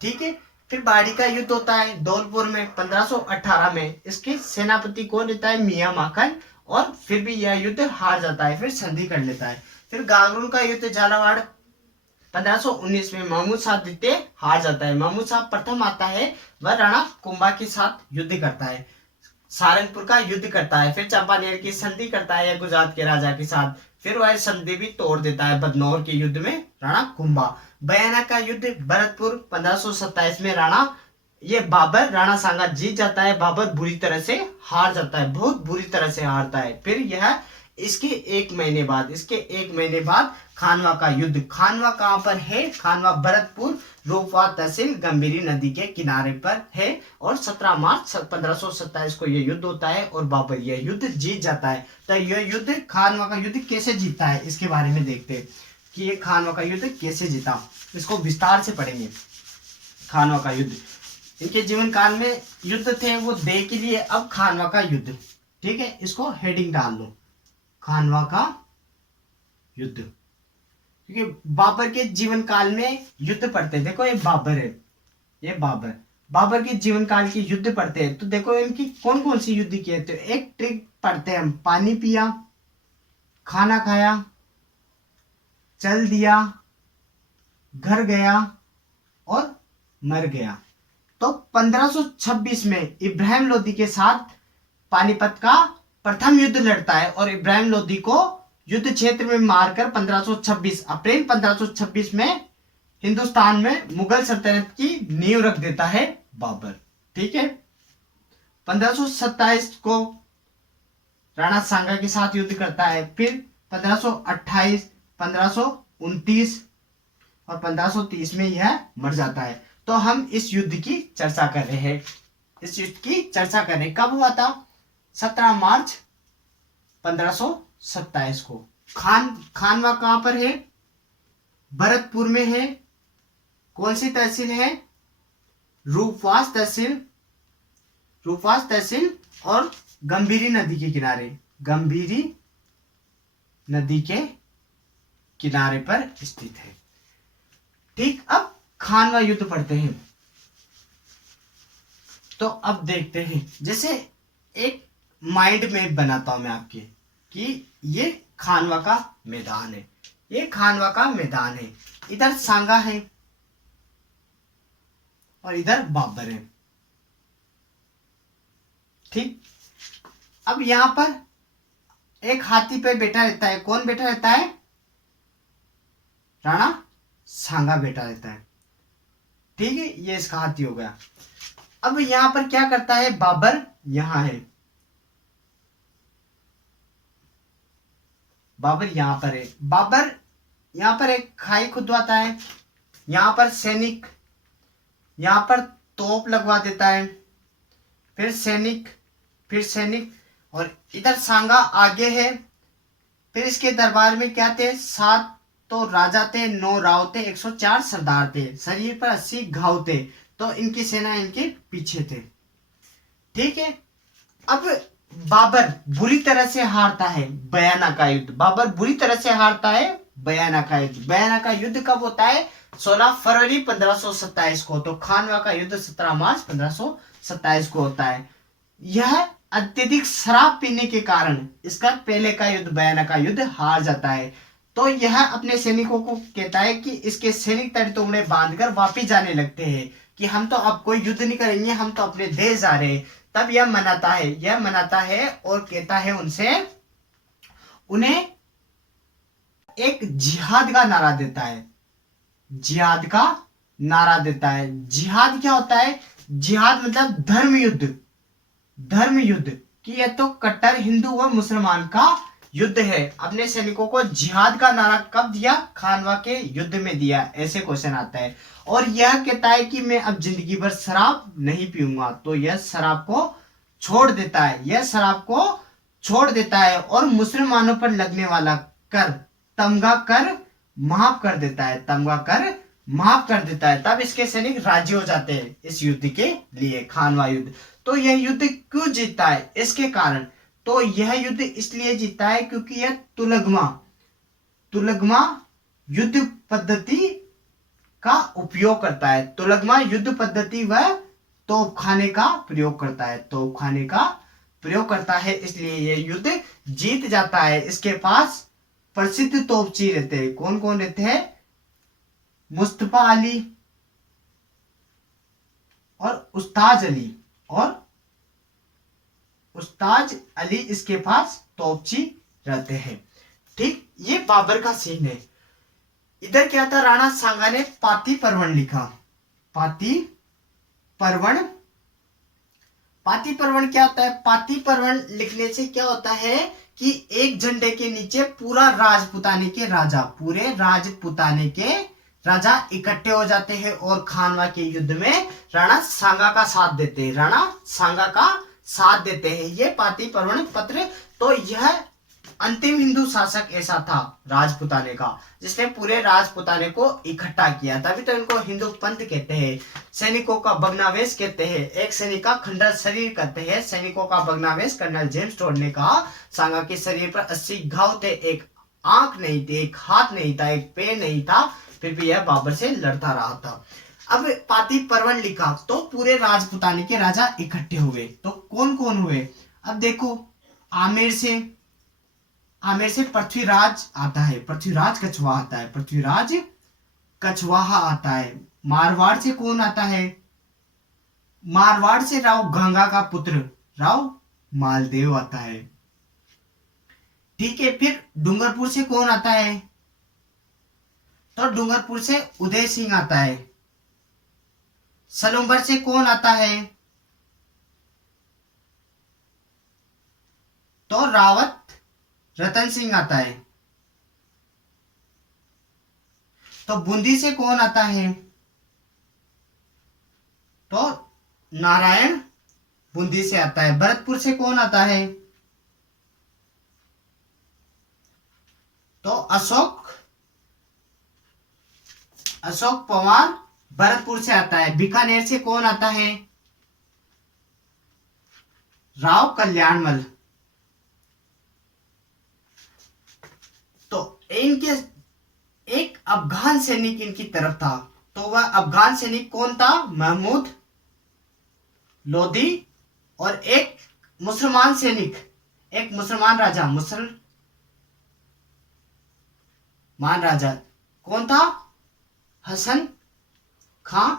ठीक है, फिर बाड़ी का युद्ध होता है धौलपुर में 1518 में। इसके सेनापति कौन रहता है? मियां माखन। और फिर भी यह युद्ध हार जाता है, फिर संधि कर लेता है। फिर गागरोन का युद्ध झालावाड़ 1519 में महमूद शाह द्वितीय हार जाता है। महमूद शाह प्रथम आता है, वह राणा कुंभा के साथ युद्ध करता है, सारंगपुर का युद्ध करता है। फिर चंपानेर की संधि करता है गुजरात के राजा के साथ। फिर वह संधि भी तोड़ देता है बदनौर के युद्ध में राणा कुंभा। बयाना का युद्ध भरतपुर 1527 में राणा सांगा जीत जाता है। बाबर बुरी तरह से हार जाता है, बहुत बुरी तरह से हारता है। फिर यह इसके एक महीने बाद खानवा का युद्ध। खानवा कहाँ पर है? खानवा भरतपुर रूपवा तहसील गंभीरी नदी के किनारे पर है। और 17 मार्च 1527 को यह युद्ध होता है और बाबर यह युद्ध जीत जाता है। तो यह युद्ध, खानवा का युद्ध कैसे जीता है, इसके बारे में देखते हैं कि ये खानवा का युद्ध कैसे जीता। इसको विस्तार से पढ़ेंगे। खानवा का युद्ध, इनके जीवन काल में युद्ध थे वो दे के लिए। अब खानवा का युद्ध, ठीक है, इसको हेडिंग डाल लो, खानवा का युद्ध। क्योंकि बाबर के जीवन काल में युद्ध पढ़ते, देखो ये बाबर है, ये बाबर के जीवन काल की युद्ध पढ़ते हैं। तो देखो इनकी कौन कौन सी युद्ध किए थे। एक ट्रिक पढ़ते हैं हम, पानी पिया, खाना खाया, चल दिया, घर गया और मर गया। तो 1526 में इब्राहिम लोदी के साथ पानीपत का प्रथम युद्ध लड़ता है और इब्राहिम लोदी को युद्ध क्षेत्र में मारकर अप्रैल 1526 में हिंदुस्तान में मुगल सल्तनत की नींव रख देता है बाबर। ठीक है, 1527 को राणा सांगा के साथ युद्ध करता है। फिर 1528, 1529 और 1530 में यह मर जाता है। तो हम इस युद्ध की चर्चा कर रहे हैं। इस युद्ध की चर्चा करें। कब हुआ था? 17 मार्च 1527 को। खानवा कहां पर है? भरतपुर में है। कौन सी तहसील है? रूपवास तहसील। रूपवास तहसील और गंभीरी नदी के किनारे, गंभीरी नदी के किनारे पर स्थित है। ठीक, अब खानवा युद्ध पढ़ते हैं। तो अब देखते हैं, जैसे एक माइंड मैप बनाता हूं मैं आपके, कि ये खानवा का मैदान है, ये खानवा का मैदान है, इधर सांगा है और इधर बाबर है। ठीक, अब यहां पर एक हाथी पे बैठा रहता है। कौन बैठा रहता है? राणा सांगा बैठा रहता है। ठीक है, ये इसका हाथी हो गया। अब यहां पर क्या करता है? बाबर यहां है, बाबर यहां पर है। बाबर यहां पर एक खाई खुदवाता है, यहां पर सैनिक, यहां पर तोप लगवा देता है, फिर सैनिक, फिर सैनिक, और इधर सांगा आगे है। फिर इसके दरबार में क्या थे? 7 तो राजा थे, 9 राव थे, 104 सरदार थे, शरीर पर 80 घाव थे। तो इनकी सेना इनके पीछे थे। ठीक है, अब बाबर बुरी तरह से हारता है बयाना का युद्ध। बाबर बुरी तरह से हारता है बयाना का युद्ध। बयाना का युद्ध कब होता है? 16 फरवरी 1527 को। तो खानवा का युद्ध 17 मार्च 1527 को होता है। यह अत्यधिक शराब पीने के कारण इसका पहले का युद्ध, बयाना का युद्ध, हार जाता है। तो यह अपने सैनिकों को कहता है कि इसके सैनिक तड़तोड़े बांधकर वापिस जाने लगते हैं, कि हम तो अब कोई युद्ध नहीं करेंगे, हम तो अपने देश जा रहे हैं। तब यह मनाता है और कहता है उनसे, उन्हें एक जिहाद का नारा देता है। जिहाद का नारा देता है। जिहाद क्या होता है? जिहाद मतलब धर्म युद्ध। धर्म युद्ध, कि यह तो कट्टर हिंदू व मुसलमान का युद्ध है। अपने सैनिकों को जिहाद का नारा कब दिया? खानवा के युद्ध में दिया। ऐसे क्वेश्चन आता है। और यह कहता है कि मैं अब जिंदगी भर शराब नहीं पीऊंगा। तो यह शराब को छोड़ देता है, यह शराब को छोड़ देता है और मुसलमानों पर लगने वाला कर, तमगा कर, माफ कर देता है। तमगा कर माफ कर देता है। तब इसके सैनिक राजी हो जाते हैं इस युद्ध के लिए, खानवा युद्ध। तो यह युद्ध क्यों जीतता है? इसके कारण। तो यह युद्ध इसलिए जीतता है क्योंकि यह तुलगमा युद्ध पद्धति का उपयोग करता है। तुलगमा युद्ध पद्धति व तोपखाने का प्रयोग करता है। तोपखाने का प्रयोग करता है, इसलिए यह युद्ध जीत जाता है। इसके पास प्रसिद्ध तोपची रहते हैं। कौन कौन रहते हैं? मुस्तफा अली और उस्ताज अली, और उस्ताज अली इसके पास तोपची रहते हैं। ठीक, ये बाबर का सीन है। इधर क्या था? राणा सांगा ने पाती पर्वण लिखा। पाती पर्वण, पाती पर्वण क्या होता है? पाती पर्वण लिखने से क्या होता है कि एक झंडे के नीचे पूरा राजपुताने के राजा, पूरे राजपुताने के राजा इकट्ठे हो जाते हैं और खानवा के युद्ध में राणा सांगा का साथ देते हैं। राणा सांगा का साथ देते हैं। ये पाती पर्वण पत्र, तो यह अंतिम हिंदू शासक ऐसा था राजपुताने का, जिसने पूरे राजपुताने को इकट्ठा किया। तभी तो इनको हिंदू पंथ कहते हैं। सैनिकों का भग्नावेश कहते हैं। एक सैनिक का खंडर शरीर कहते हैं। सैनिकों का भग्नावेश कर्नल जेम्स टोड ने कहा। सांगा के शरीर पर 80 घाव थे, एक आंख नहीं थी, एक हाथ नहीं था, एक पैर नहीं था, फिर भी यह बाबर से लड़ता रहा था। अब पाती पर्वण लिखा तो पूरे राजपुताने के राजा इकट्ठे हुए। तो कौन कौन हुए? अब देखो, आमेर से पृथ्वीराज आता है, पृथ्वीराज कछवाहा आता है, पृथ्वीराज कछवाहा आता है। मारवाड़ से कौन आता है? मारवाड़ से राव गंगा का पुत्र राव मालदेव आता है। ठीक है, फिर डूंगरपुर से कौन आता है? तो डूंगरपुर से उदय सिंह आता है। सलूम्बर से कौन आता है? तो रावत रतन सिंह आता है। तो बूंदी से कौन आता है? तो नारायण बूंदी से आता है। भरतपुर से कौन आता है? तो अशोक पवार भरतपुर से आता है। बीकानेर से कौन आता है? राव कल्याणमल। तो इनके एक अफगान सैनिक इनकी तरफ था, तो वह अफगान सैनिक कौन था? महमूद लोधी। और एक मुसलमान सैनिक, एक मुसलमान राजा कौन था? हसन खां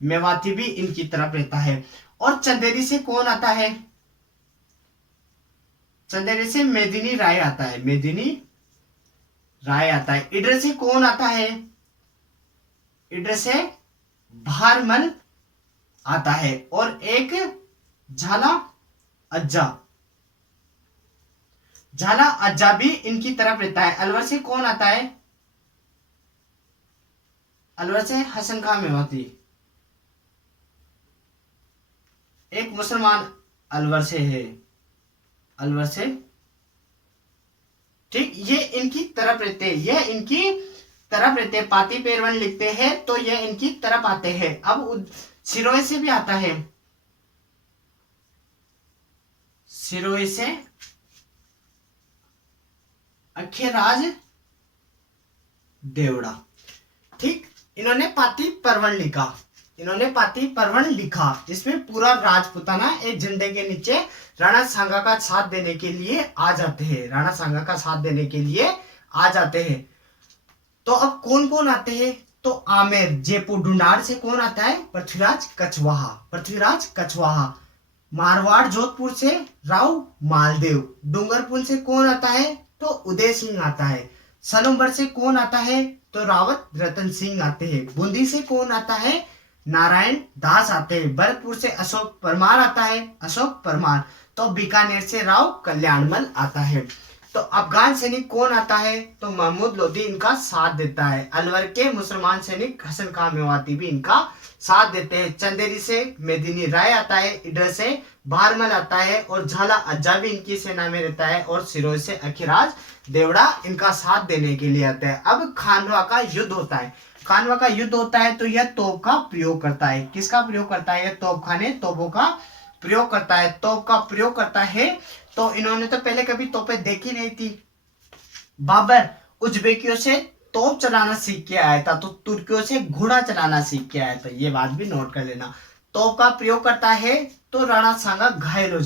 मेवाती भी इनकी तरफ रहता है। और चंदेरी से कौन आता है? चंदेरी से मेदिनी राय आता है। इडर से कौन आता है? इडर से भारमल आता है। और एक झाला अज्जा भी इनकी तरफ रहता है। अलवर से कौन आता है? अलवर से हसन खां मेवाती, एक मुसलमान अलवर से है। अलवर से, ठीक, ये इनकी तरफ रहते हैं। पाती पेरवन लिखते हैं तो ये इनकी तरफ आते हैं। अब सिरोही से भी आता है। सिरोही से अखिराज देवड़ा, ठीक। इन्होंने पाती पर्वन लिखा। इसमें पूरा राजपूताना एक झंडे के नीचे राणा सांगा का साथ देने के लिए आ जाते हैं। तो अब कौन कौन आते हैं? तो आमेर जयपुर ढूंढाड़ से कौन आता है? पृथ्वीराज कछवाहा। मारवाड़ जोधपुर से राव मालदेव। डूंगरपुर से कौन आता है? तो उदय सिंह आता है। सनोबर से कौन आता है? तो रावत रतन सिंह आते हैं। बूंदी से कौन आता है? नारायण दास आते हैं। भरतपुर से अशोक परमार। तो बीकानेर से राव कल्याणमल आता है। तो अफगान सैनिक कौन आता है? तो महमूद लोधी इनका साथ देता है। अलवर के मुसलमान सैनिक हसन खां मेवाती भी इनका साथ देते हैं। चंदेरी से मेदिनी राय आता है। इडर से भारमल आता है। और झाला अज्जा भी इनकी सेना में रहता है। और सिरोही से अखिराज देवड़ा इनका साथ देने के लिए आता है। अब खानवा का युद्ध होता है। तो यह तोप का प्रयोग करता है। किसका प्रयोग करता है? यह तोपों का प्रयोग करता है। तो इन्होंने तो पहले कभी तोपें देखी नहीं थी। बाबर उज्बेकियों से तोप चलाना सीख के आया था, तो तुर्कियों से घोड़ा चलाना सीख के आया था। ये बात भी नोट कर लेना। तोप का प्रयोग करता है तो राणा सांगा घायल हो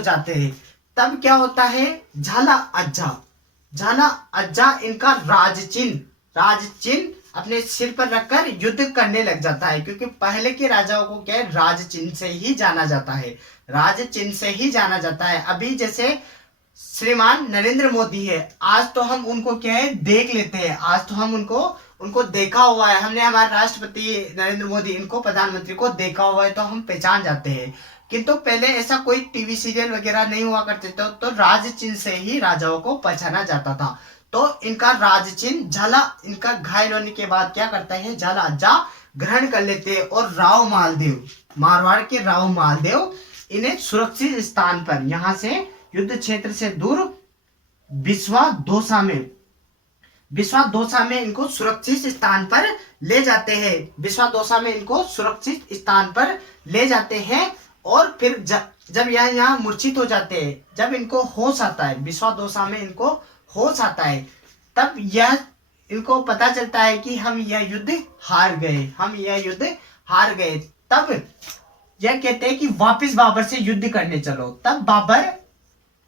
जाते हैं। तब क्या होता है? झाला अज्जा इनका राज चिन्ह अपने सिर पर रखकर युद्ध करने लग जाता है। क्योंकि पहले के राजाओं को क्या है? राज चिन्ह से ही जाना जाता है। अभी जैसे श्रीमान नरेंद्र मोदी है, आज तो हम उनको क्या है? देख लेते हैं। आज तो हम उनको देखा हुआ है। हमने हमारे राष्ट्रपति नरेंद्र मोदी, इनको प्रधानमंत्री को देखा हुआ है, तो हम पहचान जाते हैं। किंतु पहले ऐसा कोई टीवी सीरियल वगैरह नहीं हुआ करते थे, तो राज चिन्ह से ही राजाओं को पहचाना जाता था। तो इनका राज चिन्ह झाला, इनका घायल होने के बाद क्या करता है? झाला अज्जा ग्रहण कर लेते हैं। और राव मालदेव, मारवाड़ के राव मालदेव, इन्हें सुरक्षित स्थान पर, यहां से युद्ध क्षेत्र से दूर बिस्वा दोसा में इनको सुरक्षित स्थान पर ले जाते हैं। और फिर जब यहाँ मूर्छित हो जाते हैं, जब इनको होश आता है, बिस्वा दोसा में इनको होश आता है, तब यह इनको पता चलता है कि हम यह युद्ध हार गए। तब यह कहते हैं कि वापस बाबर से युद्ध करने चलो। तब बाबर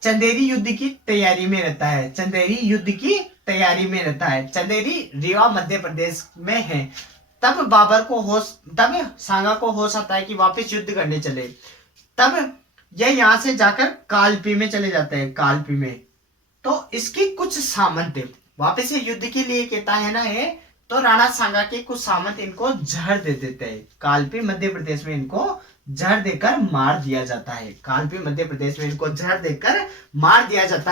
चंदेरी युद्ध की तैयारी में रहता है। चंदेरी रीवा मध्य प्रदेश में है। तब सांगा को होश आता है कि वापस युद्ध करने चले। तब यह यहाँ से जाकर कालपी में चले जाते हैं। कालपी में तो इसकी कुछ सामंत वापस से युद्ध के लिए कहता है ना ये, तो राणा सांगा के कुछ सामंत इनको जहर दे देते हैं। कालपी मध्य प्रदेश में इनको जहर देकर मार दिया जाता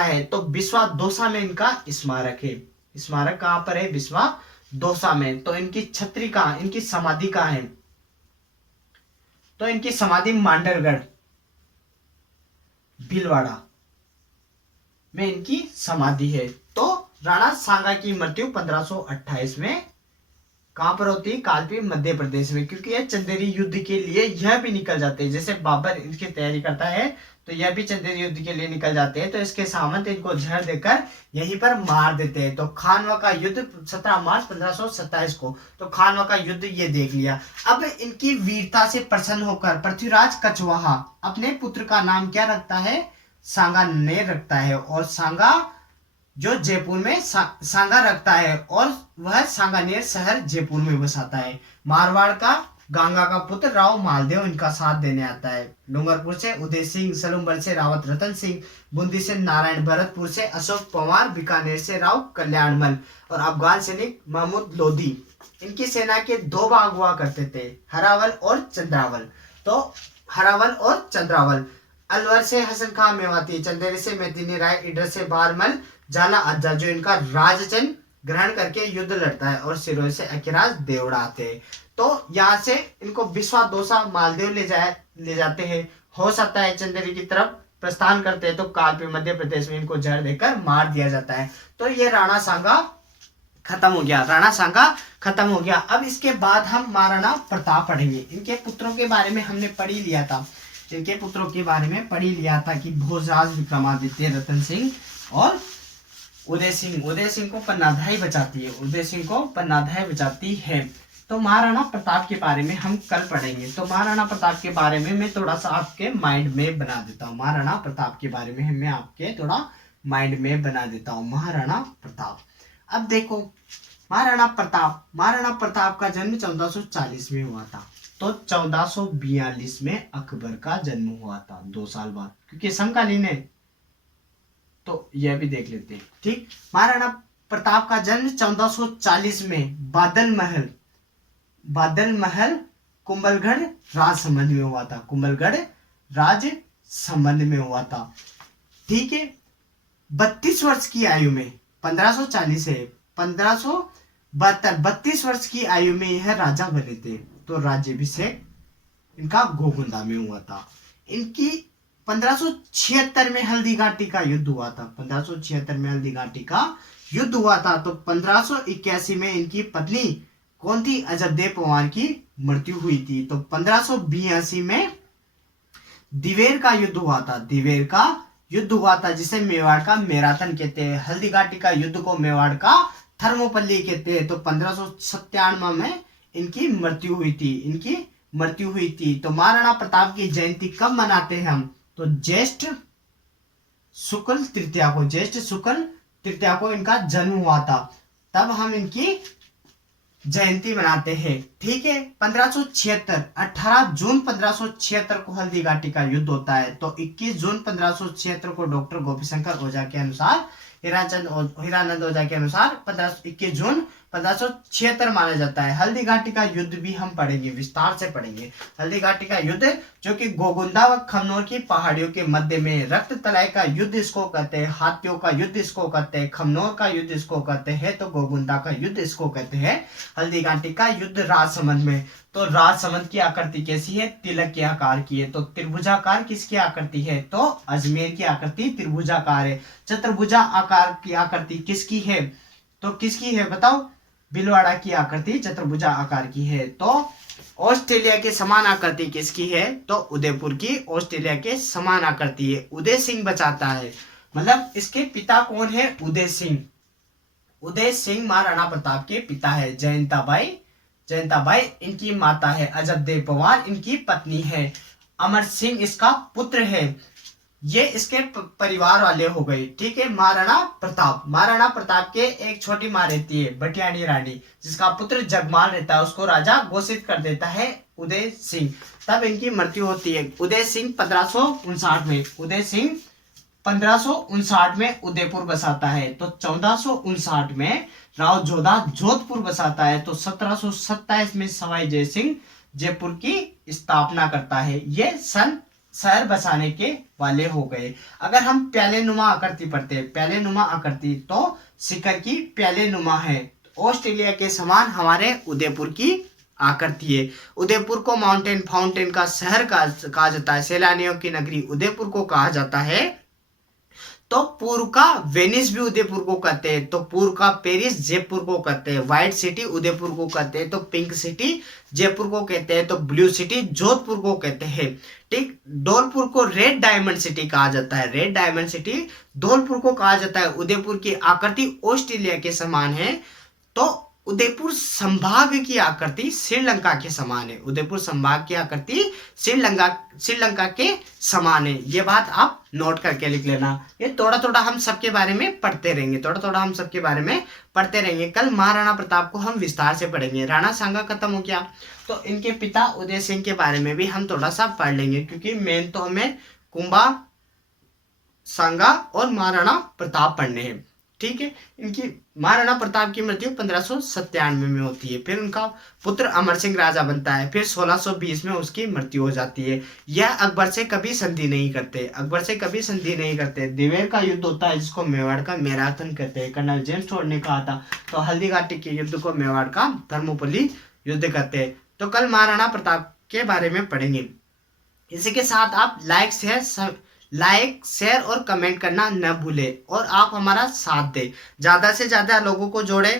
है। तो बिस्वा दोसा में इनका स्मारक है। स्मारक कहां पर है? बिस्वा दोसा में। तो इनकी छत्री कहां, इनकी समाधि कहां है? तो इनकी समाधि मांडरगढ़ भीलवाड़ा में इनकी समाधि है। तो राणा सांगा की मृत्यु 1528 में कहां पर होती है? कालपी मध्य प्रदेश में, क्योंकि यह चंदेरी युद्ध के लिए यह भी निकल जाते हैं। जैसे बाबर इनकी तैयारी करता है तो यह भी चंदेरी युद्ध के लिए निकल जाते हैं, तो इसके सामंत इनको जहर देकर यहीं पर मार देते हैं। तो खानवा का युद्ध 17 मार्च 1527 को, तो खानवा का युद्ध ये देख लिया। अब इनकी वीरता से प्रसन्न होकर पृथ्वीराज कछवाहा अपने पुत्र का नाम क्या रखता है? सांगानेर रखता है, और सांगा जो जयपुर में सांगा रखता है, और वह सांगानेर शहर जयपुर में बसाता है। मारवाड़ का गंगा का पुत्र राव मालदेव इनका साथ देने आता है। डूंगरपुर से उदय सिंह, सलूम्बर से रावत रतन सिंह, बूंदी से नारायण, भरतपुर से अशोक पवार, बीकानेर से राव कल्याणमल, और अफगान सैनिक महमूद लोधी। इनकी सेना के दो भाग हुआ करते थे, हरावल और चंद्रावल। तो हरावल और चंद्रावल। अलवर से हसन खां मेवाती, चंदेरी से मेदिनी राय, ईडर से बारमल, जाला अज्जा जो इनका राजचन ग्रहण करके युद्ध लड़ता है, और सिरोही से अखिराज देवड़ा आते हैं। तो यहाँ से इनको बिस्वा दोसा मालदेव ले जाते हैं। हो सकता है चंदेरी की तरफ प्रस्थान करते हैं, तो कालपी मध्य प्रदेश में इनको जहर देकर मार दिया जाता है। तो ये राणा सांगा खत्म हो गया, राणा सांगा खत्म हो गया। अब इसके बाद हम महाराणा प्रताप पढ़ेंगे। इनके पुत्रों के बारे में हमने पढ़ ही लिया था, इनके पुत्रों के बारे में पढ़ ही लिया था कि भोजराज, विक्रमादित्य, रतन सिंह और उदय सिंह। उदय सिंह को पन्नाधाय बचाती है, उदय सिंह को पन्नाधाय बचाती है। तो महाराणा प्रताप के बारे में हम कल पढ़ेंगे। तो महाराणा प्रताप के बारे में मैं थोड़ा सा आपके माइंड में बना देता हूँ। महाराणा प्रताप के बारे में मैं आपके थोड़ा माइंड में बना देता हूँ। महाराणा प्रताप, अब देखो महाराणा प्रताप का जन्म 1440 में हुआ था। तो 1442 में अकबर का जन्म हुआ था, 2 साल बाद, क्योंकि समकालीन है। तो यह भी देख लेते हैं, ठीक। महाराणा प्रताप का जन्म 1440 में बादल महल कुंभलगढ़ राजसमंद में हुआ था, कुंभलगढ़ राजसमंद में हुआ था, ठीक है। 32 वर्ष की आयु में, 1540 है 1572, 32 वर्ष की आयु में यह राजा बने थे। तो राज्याभिषेक इनका गोगुंदा में हुआ था। इनकी 1576 में हल्दी घाटी का युद्ध हुआ था, 1576 में हल्दी घाटी का युद्ध हुआ था। तो 1581 में इनकी पत्नी कौन थी? अजबदेव पवार की मृत्यु हुई थी। तो 1582 में दिवेर का युद्ध हुआ था, दिवेर का युद्ध हुआ था, जिसे मेवाड़ का मैराथन कहते हैं। हल्दी घाटी का युद्ध को मेवाड़ का थर्मोपल्ली कहते हैं। तो 1597 में इनकी मृत्यु हुई थी, तो महाराणा प्रताप की जयंती कब मनाते हैं हम? तो ज्येष्ठ शुक्ल तृतीया को इनका जन्म हुआ था, तब हम इनकी जयंती मनाते हैं, ठीक है। 1576, 18 जून 1576 को हल्दी घाटी का युद्ध होता है। तो 21 जून 1576 को डॉक्टर गोपीशंकर ओझा के अनुसार, हीरानंद ओझा के अनुसार 21 जून 1576 माना जाता है। हल्दी घाटी का युद्ध भी हम पढ़ेंगे, विस्तार से पढ़ेंगे। हल्दी घाटी का युद्ध जो कि गोगुंदा व खमनोर की पहाड़ियों के मध्य में, रक्त तलाई का युद्ध इसको कहते हैं, हाथियों का युद्ध इसको कहते हैं, खमनोर का युद्ध इसको कहते हैं, तो गोगुंदा का युद्ध इसको कहते हैं। हल्दी घाटी का युद्ध राजसमंद में। तो राजसमंद की आकृति कैसी है? तिलक के आकार की है। तो त्रिभुजाकार किसकी आकृति है? तो अजमेर की आकृति त्रिभुजाकार है। चतुर्भुजा आकार की आकृति किसकी है? तो किसकी है बताओ? भीलवाड़ा की आकृति चतुर्भुजा आकार की है। तो ऑस्ट्रेलिया के समान आकृति किसकी है? तो उदयपुर की ऑस्ट्रेलिया के समान आकृति है। उदय सिंह बचाता है, मतलब इसके पिता कौन है? उदय सिंह महाराणा प्रताप के पिता है। जयंताबाई इनकी माता है। अजबदेव पवार इनकी पत्नी है। अमर सिंह इसका पुत्र है। ये इसके परिवार वाले हो गए, ठीक है। महाराणा प्रताप के एक छोटी माँ रहती है, भटियाणी रानी, जिसका पुत्र जगमाल रहता है, उसको राजा घोषित कर देता है उदय सिंह। तब इनकी मृत्यु होती है। उदय सिंह 1559 में उदयपुर बसाता है। तो 1459 में राव जोधा जोधपुर बसाता है। तो 1727 में सवाई जय सिंह जयपुर की स्थापना करता है। ये शहर बसाने के वाले हो गए। अगर हम प्याले नुमा आकृति पढ़ते हैं, प्याले नुमा आकृति, तो शिखर की प्याले नुमा है। ऑस्ट्रेलिया के समान हमारे उदयपुर की आकृति है। उदयपुर को माउंटेन फाउंटेन का शहर कहा जाता है, सैलानियों की नगरी उदयपुर को कहा जाता है। तो पूर्व का वेनिस भी उदयपुर को कहते हैं, तो पूर्व का पेरिस जयपुर को कहते हैं, व्हाइट सिटी उदयपुर को कहते हैं, तो पिंक सिटी जयपुर को कहते हैं, तो ब्लू सिटी जोधपुर को कहते हैं। ठीक, धौलपुर को रेड डायमंड सिटी कहा जाता है, रेड डायमंड सिटी धौलपुर को कहा जाता है। उदयपुर की आकृति ऑस्ट्रेलिया के समान है, तो उदयपुर संभाग की आकृति श्रीलंका के समान है, उदयपुर संभाग की आकृति श्रीलंका के समान है। ये बात आप नोट करके लिख लेना। ये थोड़ा थोड़ा हम सबके बारे में पढ़ते रहेंगे, थोड़ा थोड़ा हम सबके बारे में पढ़ते रहेंगे। कल महाराणा प्रताप को हम विस्तार से पढ़ेंगे। राणा सांगा खत्म हो गया, तो इनके पिता उदय सिंह के बारे में भी हम थोड़ा सा पढ़ लेंगे, क्योंकि मेन तो हमें कुंभा, सांगा और महाराणा प्रताप पढ़ने हैं। ठीक है, इनकी महाराणा प्रताप की मृत्यु 1597 में होती है। फिर उनका पुत्र अमर सिंह राजा बनता है, फिर 1620 में उसकी मृत्यु हो जाती है। यह अकबर से कभी संधि नहीं करते, अकबर से कभी संधि नहीं करते। दिवेर का युद्ध होता है, जिसको मेवाड़ का मैराथन कहते हैं। कर्नल जेम्स टोड ने कहा था, तो हल्दी घाटी के युद्ध को मेवाड़ का थर्मोपल्ली युद्ध कहते हैं। तो कल महाराणा प्रताप के बारे में पढ़ेंगे। इसी के साथ आप लाइक शेयर और कमेंट करना न भूले, और आप हमारा साथ दें, ज़्यादा से ज़्यादा लोगों को जोड़े,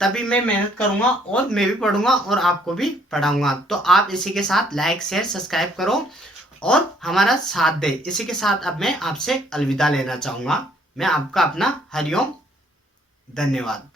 तभी मैं मेहनत करूँगा और मैं भी पढ़ूंगा और आपको भी पढ़ाऊंगा। तो आप इसी के साथ लाइक शेयर सब्सक्राइब करो और हमारा साथ दें। इसी के साथ अब मैं आपसे अलविदा लेना चाहूँगा। मैं आपका अपना हरिओम, धन्यवाद।